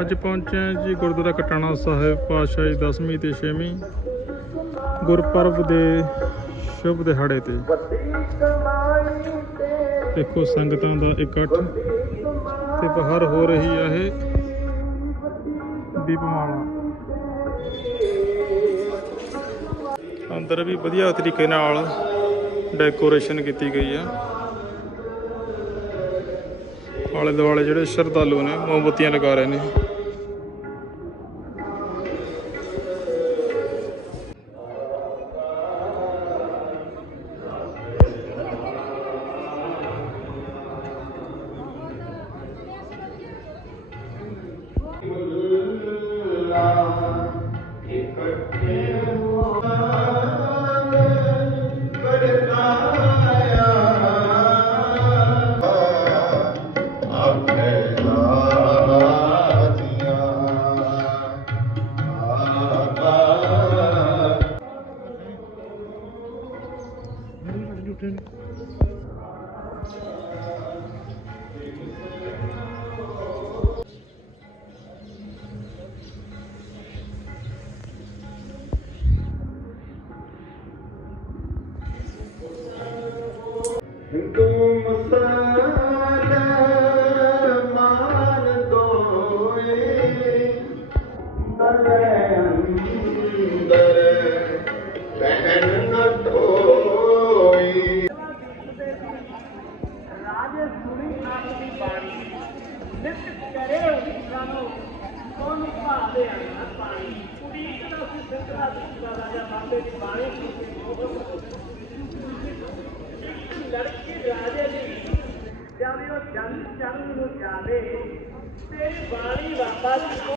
ਅੱਜ ਪਹੁੰਚੇ ਹਾਂ ਜੀ ਗੁਰਦੁਆਰਾ ਕਟਾਣਾ ਸਾਹਿਬ, ਪਾਤਸ਼ਾਹੀ 10ਵੀਂ ਤੇ 6ਵੀਂ ਗੁਰਪੁਰਬ ਦੇ ਸ਼ੁਭ ਦਿਹਾੜੇ ਤੇ। ਦੇਖੋ ਸੰਗਤਾਂ ਦਾ ਇਕੱਠ ਤੇ ਬਾਹਰ ਹੋ ਰਹੀ ਆ ਇਹ ਦੀਪਮਾਲਾ। ਅੰਦਰ ਵੀ ਵਧੀਆ ਤਰੀਕੇ ਨਾਲ ਡੈਕੋਰੇਸ਼ਨ ਕੀਤੀ ਗਈ ਆ। ਆਲੇ ਦੁਆਲੇ ਜਿਹੜੇ ਸ਼ਰਧਾਲੂ ਨੇ ਮੋਮਬੱਤੀਆਂ ਲਗਾ ਰਹੇ ਨੇ। 모든. 행동 음. ਸੁਣੀ ਦੀ ਬਾਣੀ ਨਿਤ ਕਰੇ ਸਾਨੂੰ ਕੋਨ ਭਾਦੇ ਆਣਾ ਪਾਣੀ ਉਡੀਕ ਦਾ ਸੀ ਸਿੱਧਰਾ ਦਿੱਤਾ ਰਾਜਾ ਬਾਬੇ ਦੀ ਬਾਣੀ ਸੀ ਲੜਕੀ ਰਾਜੇ ਦੀ ਜਦੋਂ ਉਹ ਜੰਗ ਚੰਗ ਨੂੰ ਜਾਵੇ ਤੇਰੀ ਬਾਣੀ ਬਾਬਾ